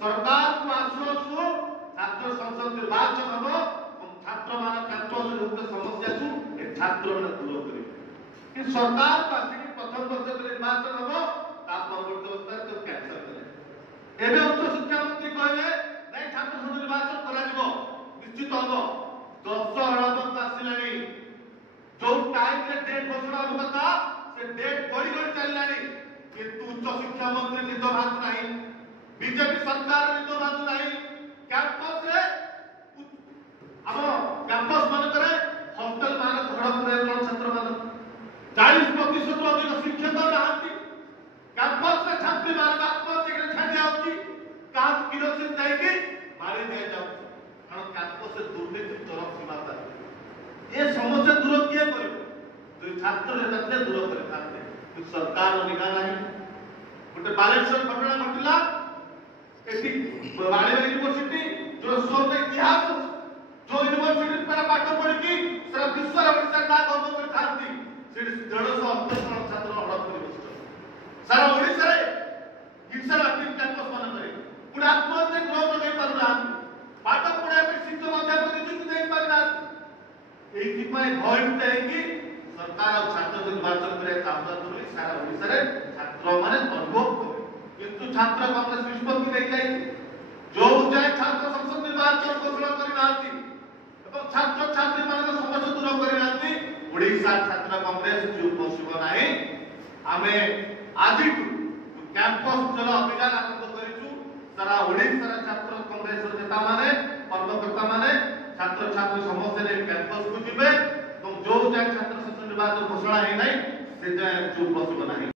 सरकार को आसु आसु छात्र संसद निर्वाचन हम छात्र मान कैंपस समस्या को छात्र मैंने दूर करेंगे कि सरकार को आसिक प्रथम वर्ष निर्वाचन हम परवर्त अवस्था तो कैंसल करें एवं उच्च शिक्षा मंत्री कहले नहीं छात्र संसद निर्वाचन करा निश्चित हम 10 अड़बक आसिलानी जो टाइम रे डेट घोषणा होता से डेट गड़ी गड़ी चललानी किंतु उच्च शिक्षा मंत्री निद भात नहीं बीजेपी सरकार निद भात नहीं कैंपस रे हम कैंपस मान करे हॉस्टल मान घर करे छात्र मान 40% अधिक शिक्षक रहती कैंपस रे छात्री मान आत्महत्या करे छाड़ी आउची काम किरोसिन दे के मारी दे जाउची कारण कैंपस से दुर्नीति चरम सीमा तक ये समस्या दूर किए करिवो तो छात्र नेता दूर करे थाते सरकार निगा नहीं गोटे बालेश्वर घटना घटिला एटी बालेश्वर यूनिवर्सिटी जो सोते इतिहास जो यूनिवर्सिटी पर पाठ पढ़ी की सारा विश्व ओडिसा ना गर्व कर थाती से 150 छात्र हड़प कर बसछ सारा ओडिसा रे हिंसा राती कैंपस मान करे पुरा आत्महत्या ग्रोथ नहीं पारुना पाठ पढ़ा पे शिक्षक अध्यापक नियुक्ति नहीं पारुना एथि पाए भयते है कि सरकार और छात्र निर्वाचन करे काम कर सारा ओडिसा रे छात्र माने अनुभव करे किंतु छात्र कांग्रेस निष्पत्ति नहीं जाए जो जाए छात्र संसद निर्वाचन घोषणा करि नाती एवं छात्र छात्री मान समस्या दूर करि नाती ओडिसा छात्र कांग्रेस चुप बसिबो नाही आमे आज कैंपस चलो अभियान आरंभ करिछु सारा ओडिसा छात्र कांग्रेस नेता माने कर्मकर्ता माने छात्र छात्री समस्या ने कैंपस को जिबे जो जाए छात्र संसद निर्वाचन घोषणा है नहीं से जाए चुप बसिबो नाही।